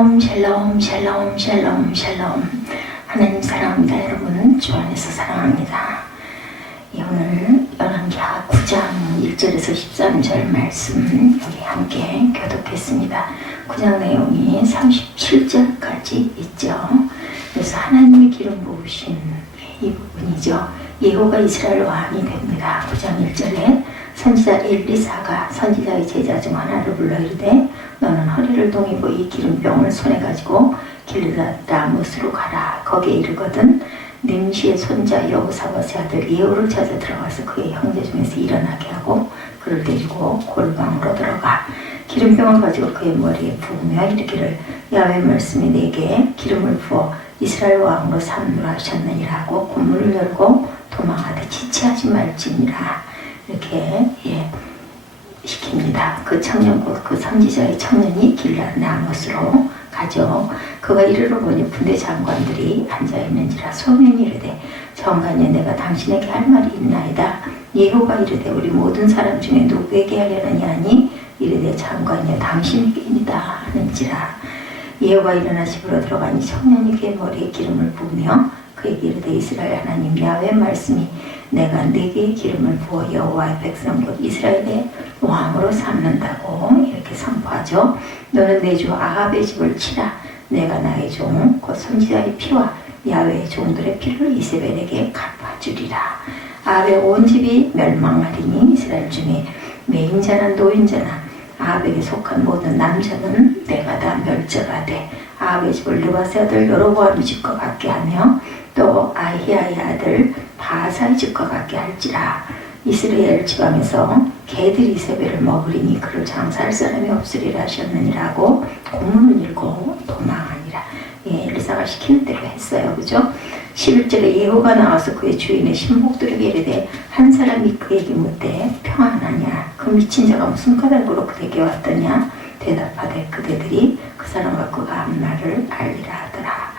샬롬 샬롬 샬롬 샬롬 샬롬. 하나님 사랑합니다. 여러분 주 안에서 사랑합니다. 오늘 열왕기하 9장 1절에서 13절 말씀 여기 함께 교독했습니다. 9장 내용이 37절까지 있죠. 그래서 하나님의 기름 부으신 이 부분이죠. 예후가 이스라엘 왕이 됩니다. 9장 1절에 선지자 엘리사가 선지자의 제자 중 하나를 불러 이르되 너는 허리를 동이고 이 기름병을 손에 가지고 길르앗 라못으로 가라. 거기에 이르거든 nim시의 손자 여호사밧의 아들 예후를 찾아 들어가서 그의 형제 중에서 일어나게 하고 그를 데리고 골방으로 들어가 기름병을 가지고 그의 머리에 부으며 이르기를 야훼 말씀이 내게 기름을 부어 이스라엘 왕으로 삼노라 하셨느니라 하고 고문을 열고 도망하되 지체하지 말지니라. 이렇게 시킵니다. 그 청년 곧 그 선지자의 청년이 길르앗 라못으로 가죠. 그가 이르러 보니 군대 장관들이 앉아있는지라 소명이 이르되 정관이여 내가 당신에게 할 말이 있나이다. 예후가 이르되 우리 모든 사람 중에 누구에게 하려느냐 하니 이르되 장관이여 당신에게이다 하는지라. 예후가 일어나 집으로 들어가니 청년이 그의 머리에 기름을 부으며 그에게 이르되 이스라엘 하나님 야훼의 말씀이 내가 네게 기름을 부어 여호와의 백성 곧 이스라엘의 왕으로 삼는다고 이렇게 선포하죠. 너는 내 주 아합의 집을 치라. 내가 나의 종 곧 선지자의 피와 야훼의 종들의 피를 이세벨에게 갚아주리라. 아합의 온 집이 멸망하리니 이스라엘 중에 매인자나 노인자나 아합에게 속한 모든 남자는 내가 다 멸절하되 아합의 집을 느바세 아들 여로보암의 집과 같게 하며 또 아히야의 아들 바사의 집과 같게 할지라. 이스라엘 지방에서 개들이 이세벨을 먹으리니 그를 장사할 사람이 없으리라 하셨느니라고 고문을 읽고 도망하니라. 엘리사가 시키는 대로 했어요. 그죠? 11절에 예후가 나와서 그의 주인의 신복들에게 이르되 한 사람이 그에게 묻되 평안하냐 그 미친 자가 무슨 까닭으로 그에게 왔더냐 대답하되 그대들이 그 사람과 그가 한 말을 알리라 하더라.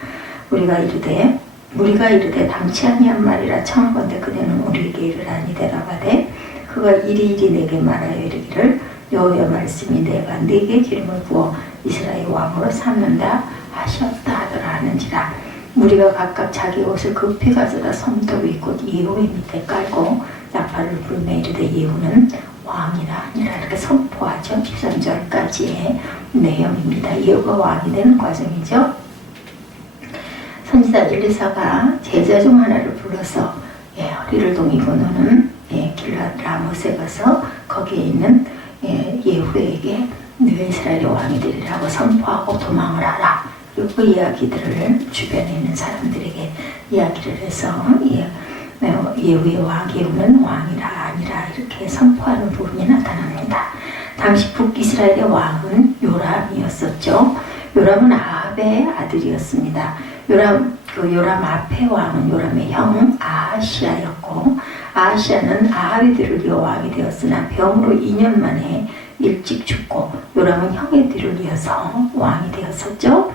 우리가 이르되 당치 아니한 말이라 청하건대 그대는 우리에게 이르라니 대답하되 그가 이리이리 내게 말하여 이르기를 여호와의 말씀이 내가 네게 기름을 부어 이스라엘 왕으로 삼는다 하셨다 하더라 하는지라. 우리가 각각 자기 옷을 급히 가져다 섬도 위 곧 예후의 밑에 깔고 나팔을 불며 이르되 예후는 왕이라 하니라. 이렇게 선포하죠. 13절까지의 내용입니다. 예후가 왕이 되는 과정이죠. 선지자 엘리사가 제자 중 하나를 불러서 허리를 동이고 너는 길르앗 라못에 가서 거기에 있는 예후에게 네가 이스라엘의 왕이 되리라고 선포하고 도망을 하라. 그리고 그 이야기들을 주변에 있는 사람들에게 이야기를 해서 예후의 왕, 예후는 왕이라 아니라 이렇게 선포하는 부분이 나타납니다. 당시 북이스라엘의 왕은 요람이었었죠. 요람은 아합의 아들이었습니다. 요람 앞의 왕은 요람의 형 아하시아였고 아하시아는 아합이 뒤를 이어 왕이 되었으나 병으로 2년 만에 일찍 죽고 요람은 형의 뒤를 이어서 왕이 되었었죠.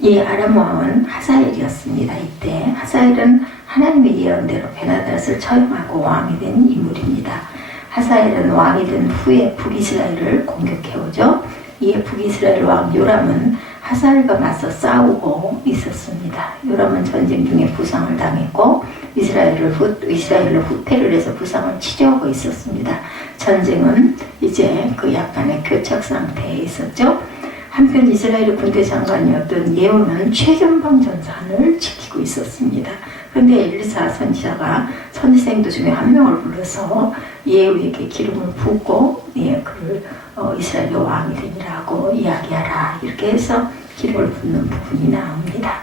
이 아람 왕은 하사엘이었습니다. 이때 하사엘은 하나님의 예언대로 베나닷을 처형하고 왕이 된 인물입니다. 하사엘은 왕이 된 후에 북이스라엘을 공격해오죠. 이에 북이스라엘 왕 요람은 하사엘과 맞서 싸우고 있었습니다. 요람은 전쟁 중에 부상을 당했고 이스라엘로 후퇴를 해서 부상을 치료하고 있었습니다. 전쟁은 이제 그 약간의 교착 상태에 있었죠. 한편 이스라엘의 군대 장관이었던 예후는 최전방 전선을 지키고 있었습니다. 그런데 엘리사 선지자가 선지생도 중에 한 명을 불러서 예후에게 기름을 붓고 그를 이스라엘의 왕이 되니라고 이야기하라. 이렇게 해서 기름을 붓는 부분이 나옵니다.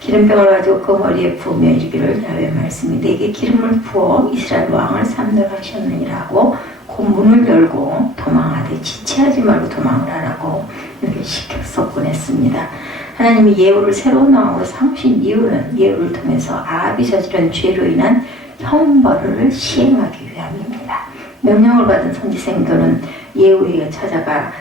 기름병을 가지고 그 머리에 부으며 이르기를 야훼의 말씀이 내게 기름을 부어 이스라엘 왕을 삼노라 하셨느니라고 고문을 열고 도망하되 지체하지 말고 도망을 하라고 이렇게 시켜서 보냈습니다. 하나님이 예후를 새로운 왕으로 삼으신 이유는 예후를 통해서 아합이 저지른 죄로 인한 형벌을 시행하기 위함입니다. 명령을 받은 선지생들은 예후에게 찾아가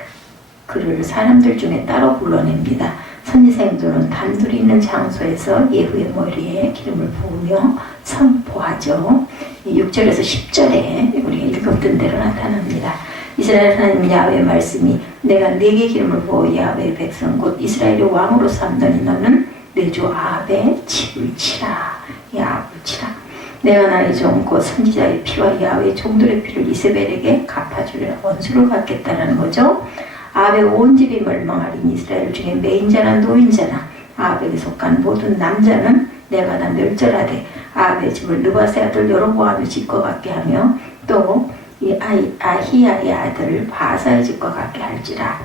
그를 사람들 중에 따로 불러냅니다. 선지생들은 단둘이 있는 장소에서 예후의 머리에 기름을 부으며 선포하죠. 6절에서 10절에 우리가 읽었던 대로 나타납니다. 이 이스라엘 하나님 야훼의 말씀이 내가 네게 기름을 부어 야훼의 백성 곧 이스라엘의 왕으로 삼더니 너는 내 주 아합의 집을 치라. 야합을 치라. 내가 나의 종 곧 선지자의 피와 야훼의 종들의 피를 이세벨에게 갚아주리라. 원수를 갚겠다라는 거죠. 아합의 온 집이 멸망하리니 이스라엘 중에 매인자나 노인자나 아합에게 속한 모든 남자는 내가 다 멸절하되 아합의 집을 느바세 아들 여로보암의 집과 같게 하며 또 이 아히야의 아들 바사의 집과 같게 할지라.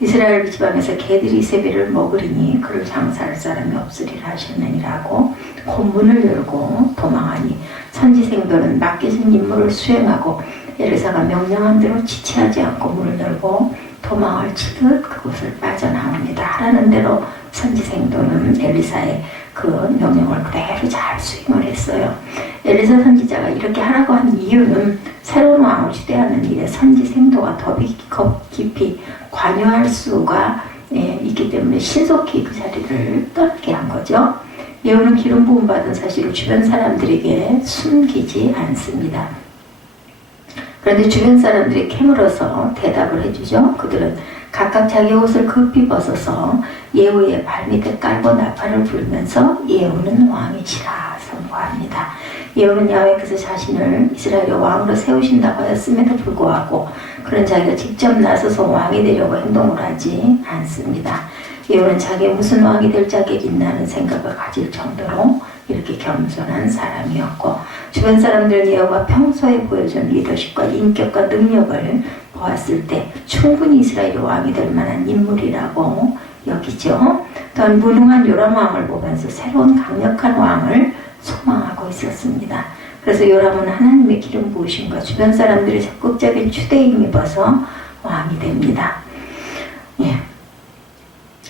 이스라엘 지방에서 개들이 이세벨을 먹으리니 그를 장사할 사람이 없으리라 하셨느니라고 곤문을 열고 도망하니 선지생들은 맡겨진 임무를 수행하고 엘리사가 명령한 대로 지체하지 않고 문을 열고 도망을 치듯 그곳을 빠져나옵니다. 하라는 대로 선지생도는 엘리사의 그 명령을 그대로 잘 수행을 했어요. 엘리사 선지자가 이렇게 하라고 한 이유는 새로운 왕을 추대하는 일에 선지생도가 더 깊이 관여할 수가 있기 때문에 신속히 그 자리를 떠나게 한 거죠. 예후는 기름 부음 받은 사실을 주변 사람들에게 숨기지 않습니다. 그런데 주변 사람들이 캐물어서 대답을 해주죠. 그들은 각각 자기 옷을 급히 벗어서 예후의 발밑에 깔고 나팔을 불면서 예후는 왕이시라 선포합니다. 예후는 야훼께서 자신을 이스라엘의 왕으로 세우신다고 하였음에도 불구하고 그런 자기가 직접 나서서 왕이 되려고 행동을 하지 않습니다. 예후는 자기가 무슨 왕이 될 자격이 있나는 생각을 가질 정도로 이렇게 겸손한 사람이었고 주변 사람들은 예후가 평소에 보여준 리더십과 인격과 능력을 보았을 때 충분히 이스라엘의 왕이 될 만한 인물이라고 여기죠. 또한 무능한 요람 왕을 보면서 새로운 강력한 왕을 소망하고 있었습니다. 그래서 요람은 하나님의 기름 부으심과 주변 사람들의 적극적인 추대에 힘입어서 왕이 됩니다. 예.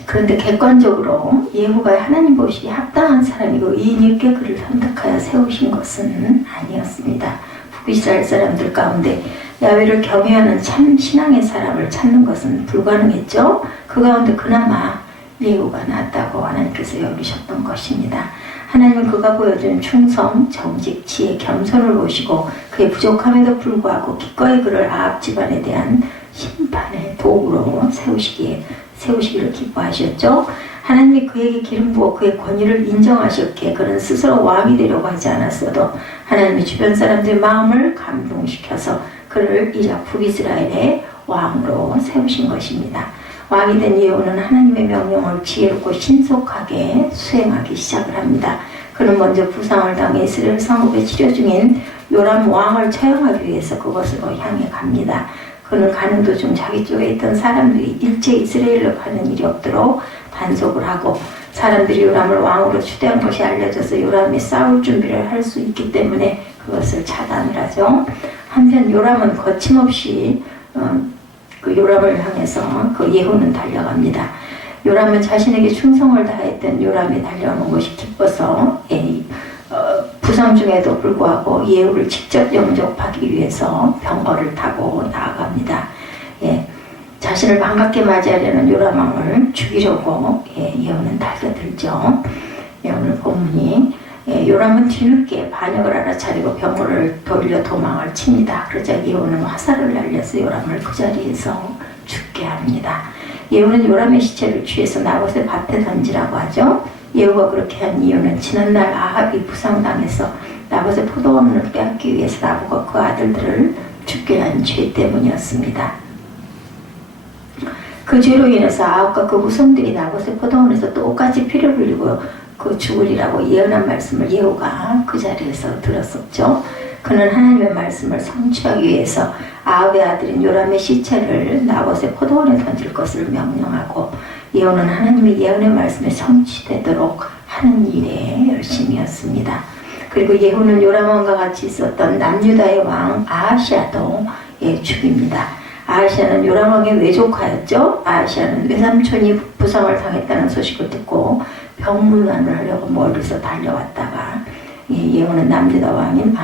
그런데 객관적으로 예후가 하나님 보시기에 합당한 사람이고 의인 있게 그를 선택하여 세우신 것은 아니었습니다. 북이스라엘 사람들 가운데 야훼를 경외하는 참 신앙의 사람을 찾는 것은 불가능했죠. 그 가운데 그나마 예후가 낫다고 하나님께서 여기셨던 것입니다. 하나님은 그가 보여준 충성, 정직, 지혜, 겸손을 보시고 그의 부족함에도 불구하고 기꺼이 그를 아합 집안에 대한 심판의 도구로 세우시기를 기뻐하셨죠. 하나님이 그에게 기름 부어 그의 권위를 인정하셨기에 그는 스스로 왕이 되려고 하지 않았어도 하나님이 주변 사람들의 마음을 감동시켜서 그를 이적 북이스라엘의 왕으로 세우신 것입니다. 왕이 된 예후는 하나님의 명령을 지혜롭고 신속하게 수행하기 시작을 합니다. 그는 먼저 부상을 당해 이스라엘 성읍에 치료 중인 요람 왕을 처형하기 위해서 그곳으로 향해 갑니다. 그는 가는 도중 자기 쪽에 있던 사람들이 일제 이스라엘로 가는 일이 없도록 단속을 하고 사람들이 요람을 왕으로 추대한 것이 알려져서 요람이 싸울 준비를 할 수 있기 때문에 그것을 차단을 하죠. 한편 요람은 거침없이 그 요람을 향해서 그 예후는 달려갑니다. 요람은 자신에게 충성을 다했던 요람이 달려오는 것이 기뻐서 부상 중에도 불구하고 예후를 직접 영접하기 위해서 병거를 타고 나아갑니다. 자신을 반갑게 맞이하려는 요람 왕을 죽이려고 예후는 달려들죠. 오늘 본문이 요람은 뒤늦게 반역을 알아차리고 병거를 돌려 도망을 칩니다. 그러자 예후는 화살을 날려서 요람을 그 자리에서 죽게 합니다. 예후는 요람의 시체를 취해서 나봇의 밭에 던지라고 하죠. 예후가 그렇게 한 이유는 지난날 아합이 부상당해서 나봇의 포도원을 빼앗기 위해서 나봇과 그 아들들을 죽게 한 죄 때문이었습니다. 그 죄로 인해서 아합과 그 후손들이 나봇의 포도원에서 똑같이 피를 흘리고 그 죽으리라고 예언한 말씀을 예후가 그 자리에서 들었었죠. 그는 하나님의 말씀을 성취하기 위해서 아합의 아들인 요람의 시체를 나봇의 포도원에 던질 것을 명령하고 예후는 하나님의 예언의 말씀이 성취되도록 하는 일에 열심이었습니다. 그리고 예후는 요람 왕과 같이 있었던 남유다의 왕 아하시아도 죽입니다. 아하시아는 요람 왕의 외조카였죠. 아하시아는 외삼촌이 부상을 당했다는 소식을 듣고 병문안을 하려고 멀리서 달려왔다가 예후는 남유다 왕인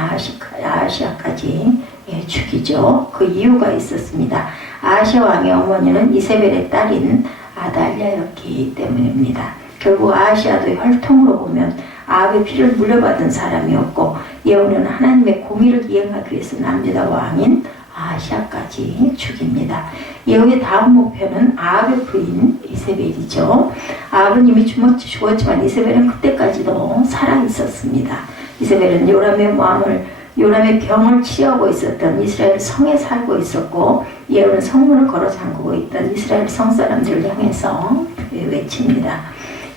아하시아까지 죽이죠. 그 이유가 있었습니다. 아하시아 왕의 어머니는 이세벨의 딸인 아달랴였기 때문입니다. 결국 아하시아도 혈통으로 보면 아합의 피를 물려받은 사람이었고 예후는 하나님의 공의를 이행하기 위해서 남유다 왕인 아시아까지 죽입니다. 예후의 다음 목표는 아합의 부인 이세벨이죠. 아합은 이미 죽었지만 이세벨은 그때까지도 살아 있었습니다. 이세벨은 요람의 병을 치료하고 있었던 이스라엘 성에 살고 있었고, 예후는 성문을 걸어 잠그고 있던 이스라엘 성 사람들을 향해서 외칩니다.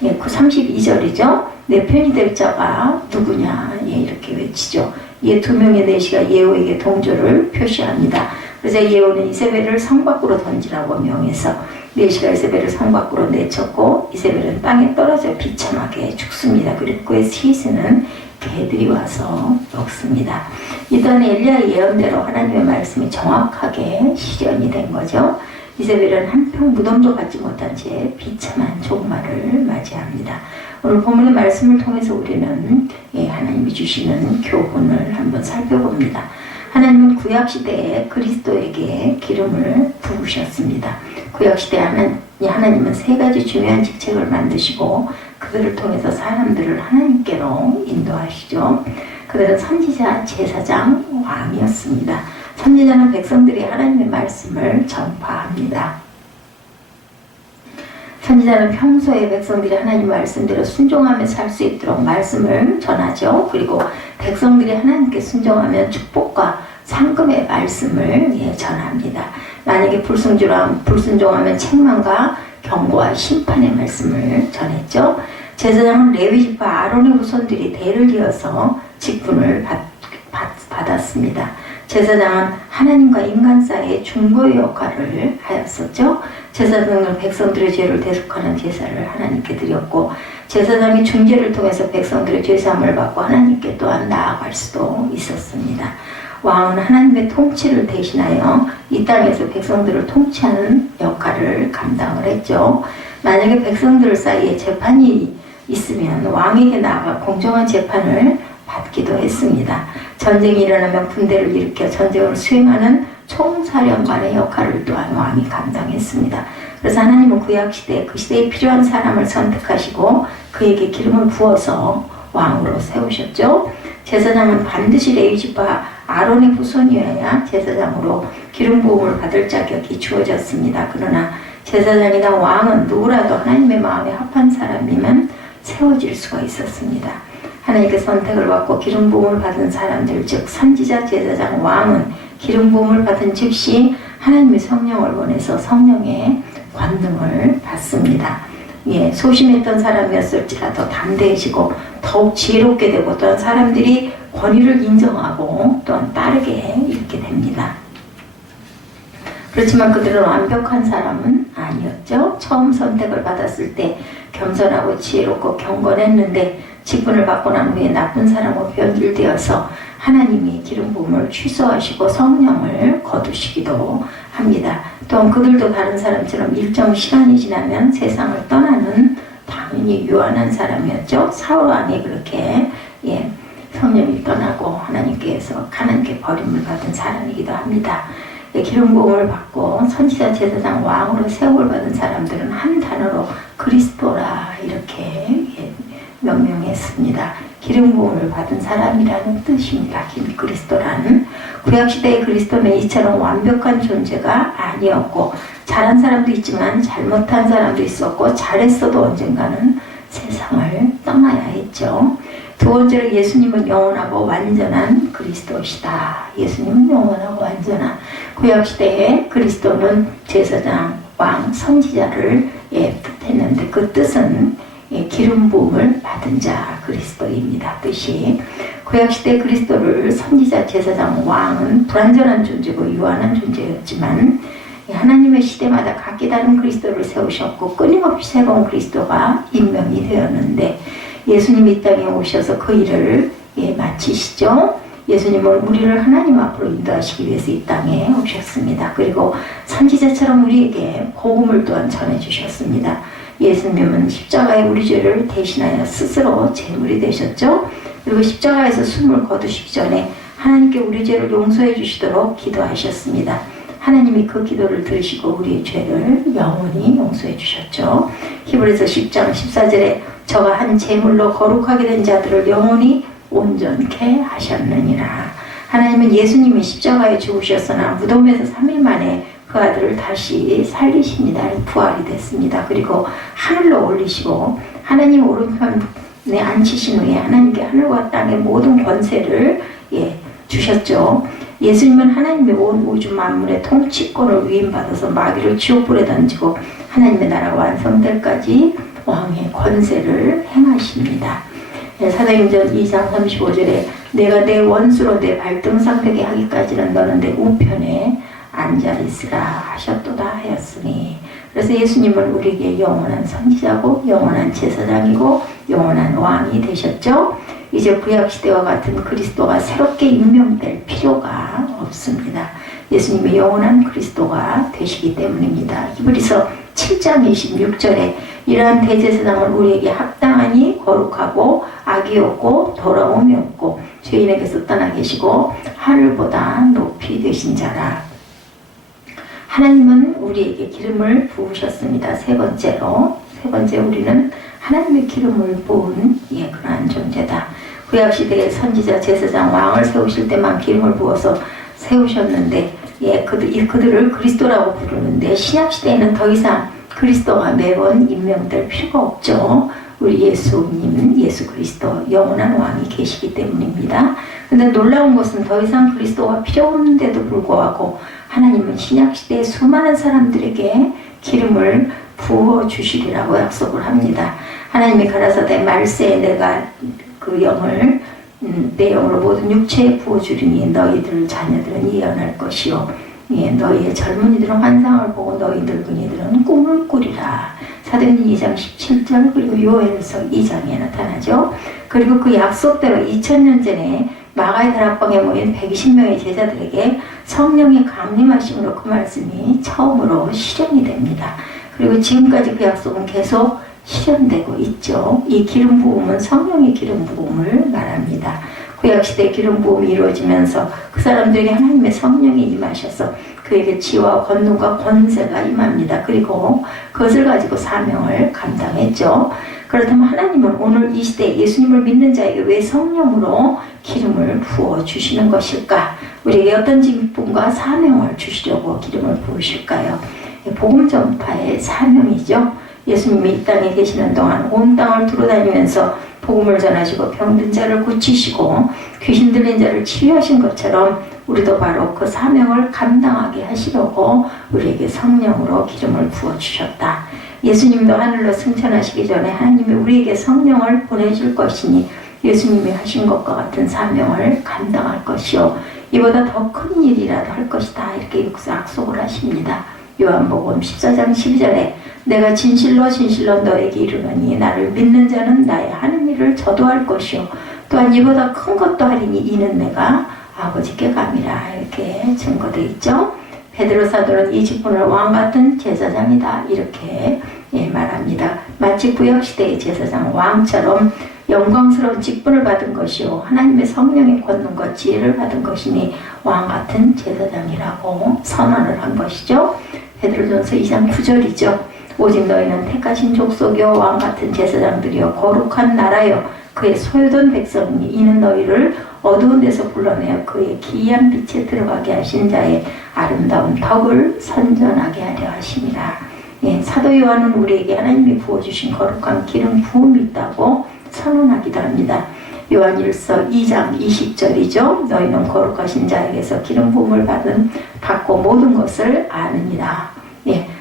32절이죠. 내 편이 될 자가 누구냐, 이렇게 외치죠. 두 명의 내시가 예후에게 동조를 표시합니다. 그래서 예후는 이세벨을 성 밖으로 던지라고 명해서 내시가 이세벨을 성 밖으로 내쳤고, 이세벨은 땅에 떨어져 비참하게 죽습니다. 그리고 그의 시신은 개들이 와서 먹습니다. 이던 엘리야의 예언대로 하나님의 말씀이 정확하게 실현이 된 거죠. 이세벨은 한평 무덤도 받지 못한 채 비참한 종말을 맞이합니다. 오늘 본문의 말씀을 통해서 우리는 하나님이 주시는 교훈을 한번 살펴봅니다. 하나님은 구약시대에 그리스도에게 기름을 부으셨습니다. 구약시대에 하나님은 세 가지 중요한 직책을 만드시고 그들을 통해서 사람들을 하나님께로 인도하시죠. 그들은 선지자, 제사장, 왕이었습니다. 선지자는 백성들이 하나님의 말씀을 전파합니다. 선지자는 평소에 백성들이 하나님 말씀대로 순종하며 살 수 있도록 말씀을 전하죠. 그리고 백성들이 하나님께 순종하면 축복과 상급의 말씀을 전합니다. 만약에 불순종하면 책망과 경고와 심판의 말씀을 전했죠. 제사장은 레위지파 아론의 후손들이 대를 이어서 직분을 받았습니다. 제사장은 하나님과 인간 사이의 중보의 역할을 하였었죠. 제사장은 백성들의 죄를 대속하는 제사를 하나님께 드렸고, 제사장이 중재를 통해서 백성들의 죄사함을 받고 하나님께 또한 나아갈 수도 있었습니다. 왕은 하나님의 통치를 대신하여 이 땅에서 백성들을 통치하는 역할을 감당을 했죠. 만약에 백성들 사이에 재판이 있으면 왕에게 나아가 공정한 재판을 받기도 했습니다. 전쟁이 일어나면 군대를 일으켜 전쟁을 수행하는 총사령관의 역할을 또한 왕이 감당했습니다. 그래서 하나님은 구약시대 그 시대에 필요한 사람을 선택하시고 그에게 기름을 부어서 왕으로 세우셨죠. 제사장은 반드시 레위지파 아론의 후손이어야 제사장으로 기름 부음을 받을 자격이 주어졌습니다. 그러나 제사장이나 왕은 누구라도 하나님의 마음에 합한 사람이면 세워질 수가 있었습니다. 하나님께 선택을 받고 기름 부음을 받은 사람들, 즉 선지자, 제사장, 왕은 기름 부음을 받은 즉시 하나님의 성령을 보내서 성령의 권능을 받습니다. 소심했던 사람이었을지라도 담대해지고 더욱 지혜롭게 되고, 또한 사람들이 권위를 인정하고 또한 따르게 이렇게 됩니다. 그렇지만 그들은 완벽한 사람은 아니었죠. 처음 선택을 받았을 때 겸손하고 지혜롭고 경건했는데 직분을 받고 난 후에 나쁜 사람으로 변질되어서 하나님이 기름 부음을 취소하시고 성령을 거두시기도 합니다. 또한 그들도 다른 사람처럼 일정 시간이 지나면 세상을 떠나는 당연히 유한한 사람이었죠. 사울 왕이 그렇게 성령이 떠나고 하나님께서 버림을 받은 사람이기도 합니다. 기름 부음을 받고 선지자, 제사장, 왕으로 세움을 받은 사람들은 한 단어로 그리스도라 이렇게 명명했습니다. 기름 부음을 받은 사람이라는 뜻입니다. 그리스도라는. 구약시대의 그리스도는 이처럼 완벽한 존재가 아니었고, 잘한 사람도 있지만 잘못한 사람도 있었고, 잘했어도 언젠가는 세상을 떠나야 했죠. 두 번째로 예수님은 영원하고 완전한 그리스도시다. 예수님은 영원하고 완전한. 구약시대에 그리스도는 제사장, 왕, 선지자를 뜻했는데 그 뜻은 기름 부음을 받은 자 그리스도입니다. 뜻이. 구약시대 그리스도를 선지자, 제사장, 왕은 불완전한 존재고 유한한 존재였지만 하나님의 시대마다 각기 다른 그리스도를 세우셨고 끊임없이 새로운 그리스도가 임명이 되었는데 예수님이 이 땅에 오셔서 그 일을 마치시죠. 예수님은 우리를 하나님 앞으로 인도하시기 위해서 이 땅에 오셨습니다. 그리고 선지자처럼 우리에게 복음을 또한 전해주셨습니다. 예수님은 십자가에 우리 죄를 대신하여 스스로 제물이 되셨죠. 그리고 십자가에서 숨을 거두시기 전에 하나님께 우리 죄를 용서해 주시도록 기도하셨습니다. 하나님이 그 기도를 들으시고 우리의 죄를 영원히 용서해 주셨죠. 히브리서 10장 14절에 저가 한 제물로 거룩하게 된 자들을 영원히 온전케 하셨느니라. 하나님은 예수님이 십자가에 죽으셨으나 무덤에서 3일 만에 그 아들을 다시 살리십니다. 부활이 됐습니다. 그리고 하늘로 올리시고 하나님 오른편에 앉히신 후에 하나님께 하늘과 땅의 모든 권세를 주셨죠. 예수님은 하나님의 온 우주 만물의 통치권을 위임받아서 마귀를 지옥불에 던지고 하나님의 나라가 완성될까지 왕의 권세를 행하십니다. 사도행전 2장 35절에 내가 내 원수로 내 발등상 되게 하기까지는 너는 내 우편에 앉아 있으라 하셨도다 하였으니, 그래서 예수님은 우리에게 영원한 선지자고 영원한 제사장이고 영원한 왕이 되셨죠. 이제 구약시대와 같은 그리스도가 새롭게 임명될 필요가 없습니다. 예수님이 영원한 그리스도가 되시기 때문입니다. 히브리서 7장 26절에 이러한 대제사장은 우리에게 합당하니 거룩하고 악이 없고 더러움이 없고 죄인에게서 떠나 계시고 하늘보다 높이 되신 자라. 하나님은 우리에게 기름을 부으셨습니다. 세 번째 우리는 하나님의 기름을 부은 그러한 존재다. 구약시대의 선지자, 제사장, 왕을 세우실 때만 기름을 부어서 세우셨는데 그들을 그리스도라고 부르는데, 신약시대에는 더 이상 그리스도가 매번 임명될 필요가 없죠. 우리 예수님, 예수 그리스도 영원한 왕이 계시기 때문입니다. 근데 놀라운 것은 더 이상 그리스도가 필요 없는데도 불구하고 하나님은 신약시대의 수많은 사람들에게 기름을 부어주시리라고 약속을 합니다. 하나님이 가라사대 말세에 내가 그 영을 내 영으로 모든 육체에 부어주리니 너희들 자녀들은 예언할 것이요 너희의 젊은이들은 환상을 보고 너희 늙은이들은 꿈을 꾸리라. 사도행전 2장 17절 그리고 요엘서 2장에 나타나죠. 그리고 그 약속대로 2000년 전에 마가의 다락방에 모인 120명의 제자들에게 성령이 강림하심으로 그 말씀이 처음으로 실현이 됩니다. 그리고 지금까지 그 약속은 계속 실현되고 있죠. 이 기름 부음은 성령의 기름 부음을 말합니다. 구약시대 기름 부음이 이루어지면서 그 사람들에게 하나님의 성령이 임하셔서 그에게 지혜와 권능과 권세가 임합니다. 그리고 그것을 가지고 사명을 감당했죠. 그렇다면 하나님은 오늘 이 시대에 예수님을 믿는 자에게 왜 성령으로 기름을 부어주시는 것일까? 우리에게 어떤 직분과 사명을 주시려고 기름을 부으실까요? 복음 전파의 사명이죠. 예수님이 이 땅에 계시는 동안 온 땅을 두루다니면서 복음을 전하시고 병든 자를 고치시고 귀신 들린 자를 치유하신 것처럼 우리도 바로 그 사명을 감당하게 하시려고 우리에게 성령으로 기름을 부어주셨다. 예수님도 하늘로 승천하시기 전에 하나님이 우리에게 성령을 보내줄 것이니 예수님이 하신 것과 같은 사명을 감당할 것이요 이보다 더 큰 일이라도 할 것이다. 이렇게 약속을 하십니다. 요한복음 14장 12절에 내가 진실로 너에게 이르노니 나를 믿는 자는 나의 하는 일을 저도 할 것이요 또한 이보다 큰 것도 하리니 이는 내가 아버지께 감이라. 이렇게 증거되어 있죠. 베드로 사도는 이 직분을 왕같은 제사장이다 이렇게 말합니다. 마치 구약시대의 제사장 왕처럼 영광스러운 직분을 받은 것이요 하나님의 성령의 권능과 지혜를 받은 것이니 왕같은 제사장이라고 선언을 한 것이죠. 베드로전서 2장 9절이죠. 오직 너희는 택하신 족속이요 왕같은 제사장들이요 거룩한 나라요 그의 소유된 백성이니 이는 너희를 어두운 데서 불러내어 그의 기이한 빛에 들어가게 하신 자의 아름다운 덕을 선전하게 하려 하심이라. 사도 요한은 우리에게 하나님이 부어주신 거룩한 기름 부음이 있다고 선언하기도 합니다. 요한일서 2장 20절이죠. 너희는 거룩하신 자에게서 기름 부음을 받고 모든 것을 아느니라.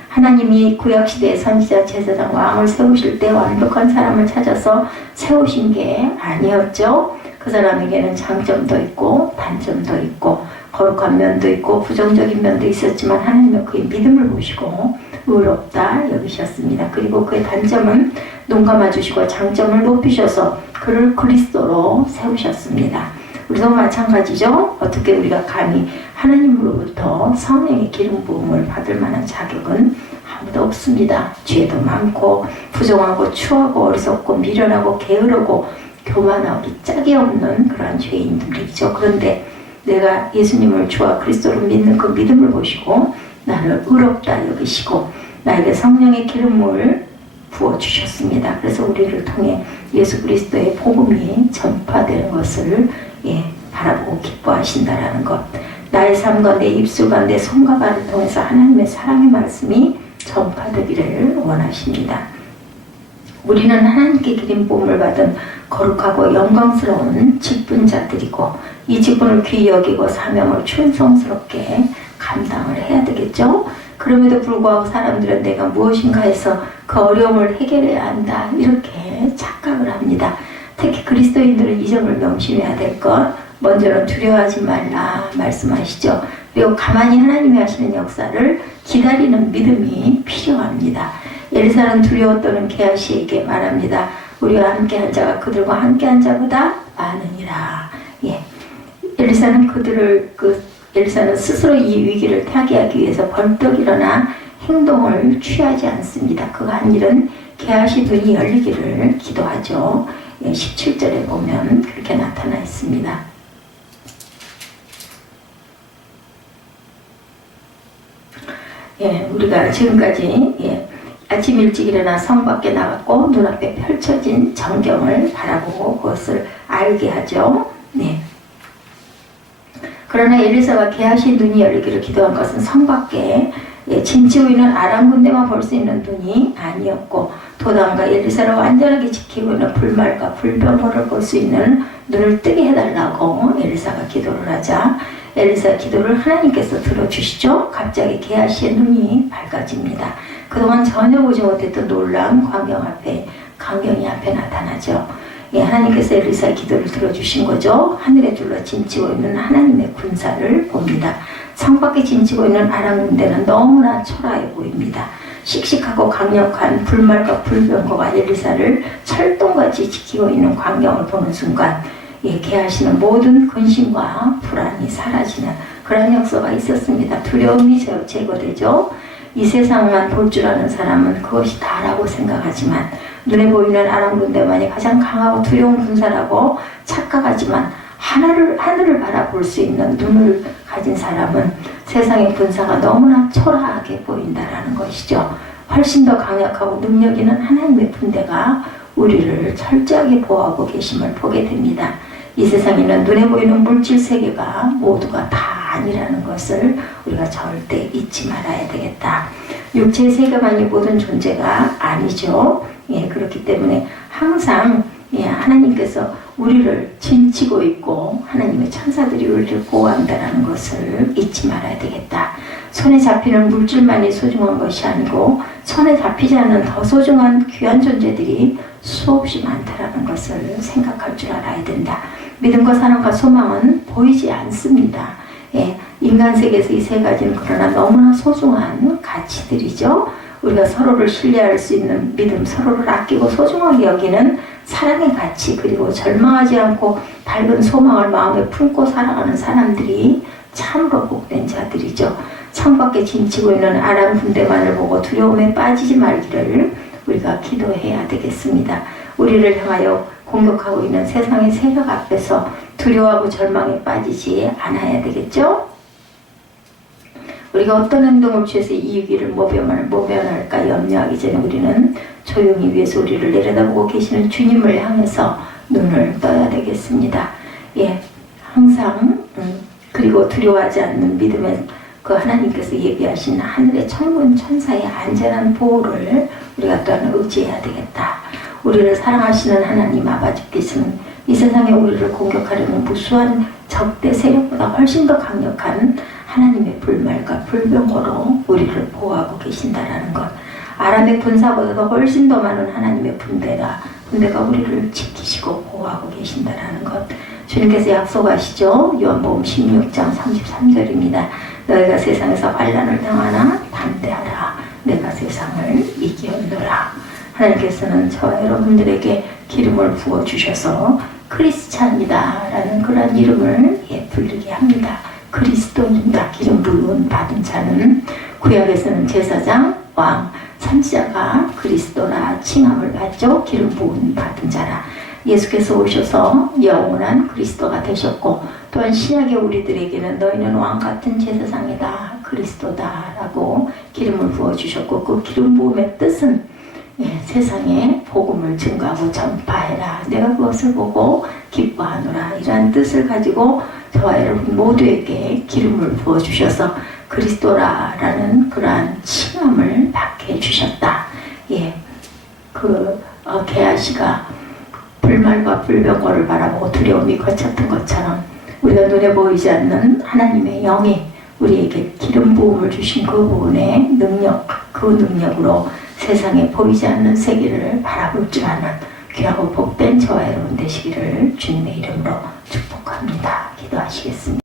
하나님이 구약시대의 선지자, 제사장, 왕을 세우실 때 완벽한 사람을 찾아서 세우신 게 아니었죠. 그 사람에게는 장점도 있고 단점도 있고 거룩한 면도 있고 부정적인 면도 있었지만 하나님은 그의 믿음을 보시고 의롭다 여기셨습니다. 그리고 그의 단점은 눈 감아주시고 장점을 높이셔서 그를 그리스도로 세우셨습니다. 우리도 마찬가지죠. 어떻게 우리가 감히 하나님으로부터 성령의 기름 부음을 받을 만한 자격은 아무도 없습니다. 죄도 많고 부정하고 추하고 어리석고 미련하고 게으르고 교만하기 짝이 없는 그러한 죄인들이죠. 그런데 내가 예수님을 주와 그리스도를 믿는 그 믿음을 보시고 나를 의롭다 여기시고 나에게 성령의 기름을 부어주셨습니다. 그래서 우리를 통해 예수 그리스도의 복음이 전파되는 것을 바라보고 기뻐하신다라는 것. 나의 삶과 내 입술과 내 손과 발을 통해서 하나님의 사랑의 말씀이 전파되기를 원하십니다. 우리는 하나님께 기름 부음을 받은 거룩하고 영광스러운 직분자들이고 이 직분을 귀히 여기고 사명을 충성스럽게 감당을 해야 되겠죠. 그럼에도 불구하고 사람들은 내가 무엇인가 해서 그 어려움을 해결해야 한다 이렇게 착각을 합니다. 특히 그리스도인들은 이 점을 명심해야 될 것. 먼저는 두려워하지 말라 말씀하시죠. 그리고 가만히 하나님이 하시는 역사를 기다리는 믿음이 필요합니다. 엘리사는 두려워 떠는 게하시에게 말합니다. 우리와 함께한 자가 그들과 함께한 자보다 많으니라. 예. 엘리사는 엘리사는 스스로 이 위기를 타개하기 위해서 벌떡 일어나 행동을 취하지 않습니다. 그가 한 일은 게하시 눈이 열리기를 기도하죠. 예, 17절에 보면 그렇게 나타나 있습니다. 예, 우리가 지금까지 아침 일찍 일어나 성 밖에 나갔고 눈앞에 펼쳐진 전경을 바라보고 그것을 알게 하죠. 네. 그러나 엘리사가 게하시 눈이 열리기를 기도한 것은 성 밖에 진치고 있는 아람 군대만 볼 수 있는 눈이 아니었고 도단과 엘리사를 완전하게 지키고 있는 불말과 불병거를 볼 수 있는 눈을 뜨게 해달라고 엘리사가 기도를 하자 엘리사의 기도를 하나님께서 들어주시죠. 갑자기 게하시의 눈이 밝아집니다. 그동안 전혀 보지 못했던 놀라운 광경이 앞에 나타나죠. 예, 하나님께서 엘리사의 기도를 들어주신 거죠. 하늘에 둘러 진치고 있는 하나님의 군사를 봅니다. 성 밖에 진치고 있는 아람 군대는 너무나 초라해 보입니다. 씩씩하고 강력한 불말과 불병거가 엘리사를 철동같이 지키고 있는 광경을 보는 순간 게하시는 모든 근심과 불안이 사라지는 그런 역사가 있었습니다. 두려움이 제거되죠. 이 세상만 볼 줄 아는 사람은 그것이 다라고 생각하지만 눈에 보이는 아람 군대만이 가장 강하고 두려운 군사라고 착각하지만 하늘을 바라볼 수 있는 눈을 가진 사람은 세상의 군사가 너무나 초라하게 보인다라는 것이죠. 훨씬 더 강력하고 능력 있는 하나님의 군대가 우리를 철저하게 보호하고 계심을 보게 됩니다. 이 세상에는 눈에 보이는 물질 세계가 모두가 다 아니라는 것을 우리가 절대 잊지 말아야 되겠다. 육체의 세계만이 모든 존재가 아니죠. 예, 그렇기 때문에 항상 하나님께서 우리를 진치고 있고 하나님의 천사들이 우리를 보호한다는 것을 잊지 말아야 되겠다. 손에 잡히는 물질만이 소중한 것이 아니고 손에 잡히지 않는 더 소중한 귀한 존재들이 수없이 많다라는 것을 생각할 줄 알아야 된다. 믿음과 사랑과 소망은 보이지 않습니다. 예, 인간 세계에서 이 세 가지는 그러나 너무나 소중한 가치들이죠. 우리가 서로를 신뢰할 수 있는 믿음, 서로를 아끼고 소중하게 여기는 사랑의 가치, 그리고 절망하지 않고 밝은 소망을 마음에 품고 살아가는 사람들이 참으로 복된 자들이죠. 창밖에 진치고 있는 아람 군대만을 보고 두려움에 빠지지 말기를 우리가 기도해야 되겠습니다. 우리를 향하여 공격하고 있는 세상의 세력 앞에서 두려워하고 절망에 빠지지 않아야 되겠죠? 우리가 어떤 행동을 취해서 이 위기를 모면할까 염려하기 전에 우리는 조용히 위에서 우리를 내려다보고 계시는 주님을 향해서 눈을 떠야 되겠습니다. 예, 항상 그리고 두려워하지 않는 믿음의 그 하나님께서 예비하신 하늘의 천군 천사의 안전한 보호를 우리가 또한 의지해야 되겠다. 우리를 사랑하시는 하나님 아버지께서는 이 세상에 우리를 공격하려는 무수한 적대 세력보다 훨씬 더 강력한 하나님의 불말과 불병거로 우리를 보호하고 계신다라는 것. 아람의 군사보다도 훨씬 더 많은 하나님의 군대가 우리를 지키시고 보호하고 계신다라는 것. 주님께서 약속하시죠. 요한복음 16장 33절입니다. 너희가 세상에서 환난을 당하나 담대하라. 내가 세상을 이기었노라. 하나님께서는 저와 여러분들에게 기름을 부어주셔서 크리스찬이다라는 그런 이름을 부르게 합니다. 그리스도인이다. 기름 부음 받은 자는 구약에서는 제사장, 왕, 선지자가 그리스도라 칭함을 받죠. 기름 부음 받은 자라. 예수께서 오셔서 영원한 그리스도가 되셨고 또한 신약의 우리들에게는 너희는 왕같은 제사장이다. 그리스도다 라고 기름을 부어주셨고 그 기름 부음의 뜻은 세상에 복음을 증거하고 전파해라. 내가 그것을 보고 기뻐하노라. 이러한 뜻을 가지고 저와 여러분 모두에게 기름을 부어주셔서 그리스도라라는 그러한 칭함을 받게 해주셨다. 게하시가 불말과 불병거를 바라보고 두려움이 거쳤던 것처럼 우리가 눈에 보이지 않는 하나님의 영이 우리에게 기름 부음을 주신 그 부분의 능력, 그 능력으로 세상에 보이지 않는 세계를 바라볼 줄 아는 귀하고 복된 저와 여러분 되시기를 주님의 이름으로 축복합니다. 기도하시겠습니다.